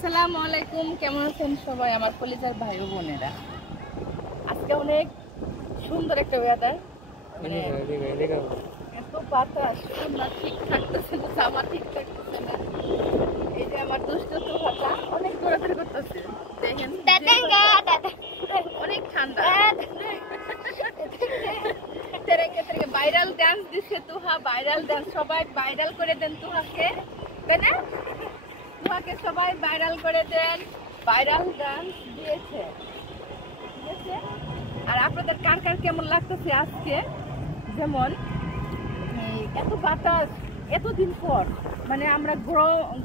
আসসালামু আলাইকুম, কেমন আছেন সবাই আমার কলিজার ভাই ও বোনেরা। আজকে অনেক সুন্দর একটা ওয়েদার, মানে এত বাতাস, না ঠিক থাকতেছে না, জামা ঠিক থাকতেছে না। এই যে আমার দুষ্ট তুহাটা অনেক দৌড়াদৌড়ি করতেছে, দেখেন অনেক ঠান্ডা। ভাইরাল ডান্স দিচ্ছে তুহা, ভাইরাল ডান্স, সবাই ভাইরাল করে দেন তুহাকে, তাই না? তুহাকে সবাই ভাইরাল করে দেন, ভাইরাল ডান্স দিয়েছে, ঠিক আছে? আর আপনাদের কার কার কেমন লাগতেছে আজকে? যেমন এত বাতাস, এতদিন পর মানে আমরা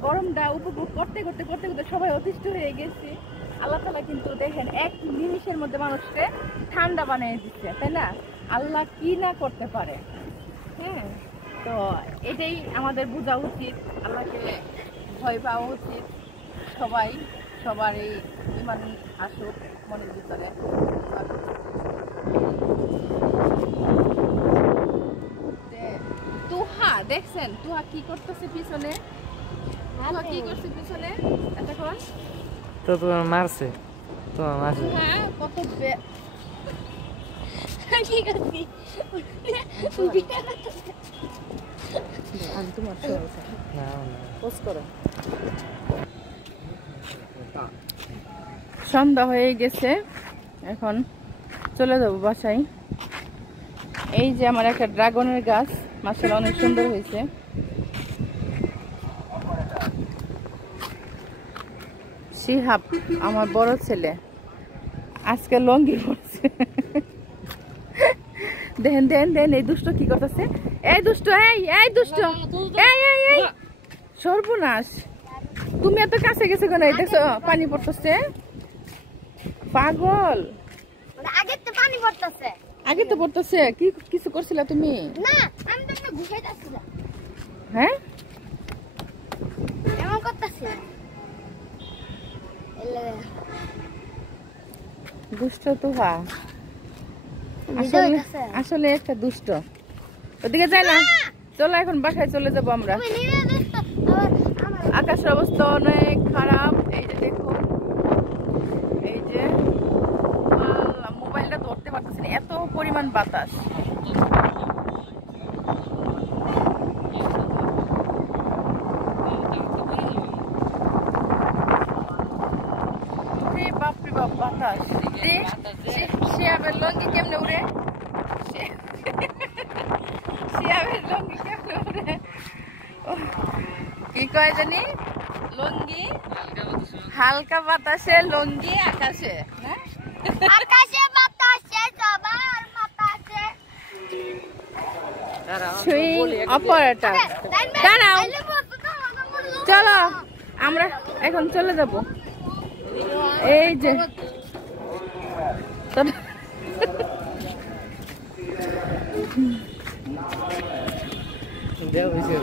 গরমটা উপভোগ করতে করতে করতে করতে সবাই অতিষ্ঠ হয়ে গেছি। আল্লাহ তাআলা কিন্তু দেখেন এক নিমিষের মধ্যে মানুষকে ঠান্ডা বানিয়ে দিচ্ছে, তাই না? আল্লাহ কি না করতে পারে। হ্যাঁ, তো এটাই আমাদের বোঝা উচিত, আল্লাহকে ভয় পাওয়া উচিত। সবারই ইমান আসুক মনের ভিতরে। তুহা দেখছেন, তুহা কি করতেছে পিছনে? তুহা কি করছে পিছনে এতক্ষণ? তো তোমার মারছে, তোমার মারছে। হ্যাঁ, কত কি করছি আমি তোমার না পোস্ট করো। সন্ধ্যা হয়ে গেছে, এখন চলে যাবো বাসায়। এই যে আমার একটা ড্রাগনের গাছ, মাশাআল্লাহ অনেক সুন্দর হয়েছে। শিহাব আমার বড় ছেলে আজকে লঙ্গি পড়ছে। দেন দেন দেন, এই দুষ্ট কি করতেছে? এই দুষ্ট, এই দুষ্ট, এই সর্বনাশ! তুমি এত কাছে গেছে কেন? দেখছো পানি পড়তেছে, পাগল। আগে তো পানি পড়তেছে, আগে তো পড়তেছে। কি কিছু করছিলা তুমি? না আমি তো ঘুষাইতাছিলাম। হ্যাঁ, এমন করতেছিলাম। দুষ্ট তুহা আসলে একটা দুষ্ট। ওদিকে যাই না, চলো এখন বাসায় চলে যাবো আমরা। আকাশের অবস্থা অনেক খারাপ। এই যে দেখো, এই যে মোবাইলটা ধরতে পারতেছি না, এত পরিমাণ বাতাস। বাপরে বাপ বাতাস! শিয়াবের লঙ্গি কেমনে উড়ে, শিয়াবের লঙ্গি কেমনে উড়ে, কি কয় জানি? লঙ্গি হালকা বাতাসে, লঙ্গি আকাশে, আকাশে বাতাসে সবার বাতাসে। সুইং অপারেটর, দাঁড়াও, চলো আমরা এখন চলে যাব। এই যে দেওয়া হয়েছে।